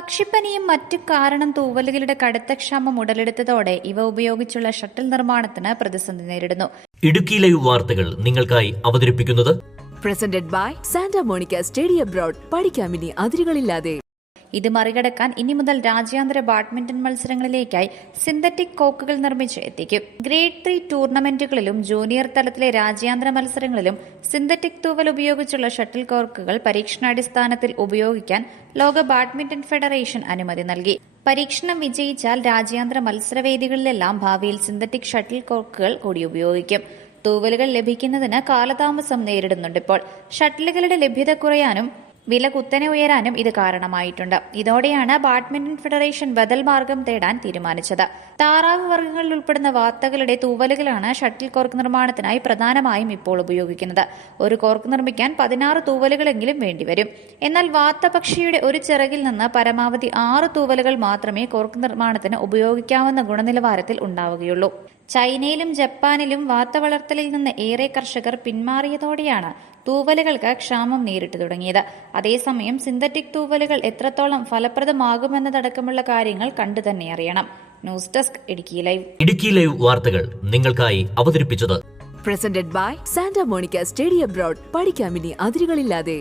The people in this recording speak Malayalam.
പക്ഷിപ്പനിയും മറ്റു കാരണം തൂവലുകളുടെ കടുത്ത ക്ഷാമം ഉടലെടുത്തതോടെ ഇവ ഉപയോഗിച്ചുള്ള ഷട്ടിൽ നിർമ്മാണത്തിന് പ്രതിസന്ധി നേരിടുന്നു. ഇടുക്കി ലൈവ് വാർത്തകൾ നിങ്ങൾക്കായി അവതരിപ്പിക്കുന്നത് presented by Santa Monica study abroad. പഠിക്കാമിനി അതിരുകളില്ലാതെ. ഇത് മറികടക്കാൻ ഇനി മുതൽ രാജ്യാന്തര ബാഡ്മിന്റൺ മത്സരങ്ങളിലേക്കായി സിന്തറ്റിക് കോക്കുകൾ നിർമ്മിച്ച് എത്തിക്കും. ഗ്രേഡ് 3 ടൂർണമെന്റുകളിലും ജൂനിയർ തലത്തിലെ രാജ്യാന്തര മത്സരങ്ങളിലും സിന്തറ്റിക് തൂവൽ ഉപയോഗിച്ചുള്ള ഷട്ടിൽ കോർക്കുകൾ പരീക്ഷണാടിസ്ഥാനത്തിൽ ഉപയോഗിക്കാൻ ലോക ബാഡ്മിന്റൺ ഫെഡറേഷൻ അനുമതി നൽകി. പരീക്ഷണം വിജയിച്ചാൽ രാജ്യാന്തര മത്സരവേദികളിലെല്ലാം ഭാവിയിൽ സിന്തറ്റിക് ഷട്ടിൽ കോർക്കുകൾ കൂടി ഉപയോഗിക്കും. തൂവലുകൾ ലഭിക്കുന്നതിന് കാലതാമസം നേരിടുന്നുണ്ട്. ഷട്ടിലുകളുടെ ലഭ്യത കുറയാനും വില കുത്തനെ ഉയരാനും ഇത് കാരണമായിട്ടുണ്ട്. ഇതോടെയാണ് ബാഡ്മിന്റൺ ഫെഡറേഷൻ ബദൽ മാർഗം തേടാൻ തീരുമാനിച്ചത്. താറാവ് വർഗ്ഗങ്ങളിൽ ഉൾപ്പെടുന്ന വാത്തകളുടെ തൂവലുകളാണ് ഷട്ടിൽ കോർക്ക് നിർമ്മാണത്തിനായി പ്രധാനമായും ഇപ്പോൾ ഉപയോഗിക്കുന്നത്. ഒരു കോർക്ക് നിർമ്മിക്കാൻ 16 തൂവലുകളെങ്കിലും വേണ്ടിവരും. എന്നാൽ വാത്തപക്ഷിയുടെ ഒരു ചിറകിൽ നിന്ന് പരമാവധി 6 തൂവലുകൾ മാത്രമേ കോർക്ക് നിർമ്മാണത്തിന് ഉപയോഗിക്കാവുന്ന ഗുണനിലവാരത്തിൽ ഉണ്ടാവുകയുള്ളൂ. ചൈനയിലും ജപ്പാനിലും വാത്ത വളർത്തലിൽ നിന്ന് ഏറെ കർഷകർ പിന്മാറിയതോടെയാണ് തൂവലുകൾക്ക് ക്ഷാമം നേരിട്ടു തുടങ്ങിയത്. അതേസമയം സിന്തറ്റിക് തൂവലുകൾ എത്രത്തോളം ഫലപ്രദമാകുമെന്നതടക്കമുള്ള കാര്യങ്ങൾ കണ്ടു തന്നെ അറിയണം. ന്യൂസ് ഡെസ്ക് ഇടുക്കി ലൈവ് വാർത്തകൾ നിങ്ങൾക്കായി അവതരിപ്പിച്ചത് presented by Santa Monica study abroad. പഠിക്കാമിനി അതിരുകളില്ലാതെ.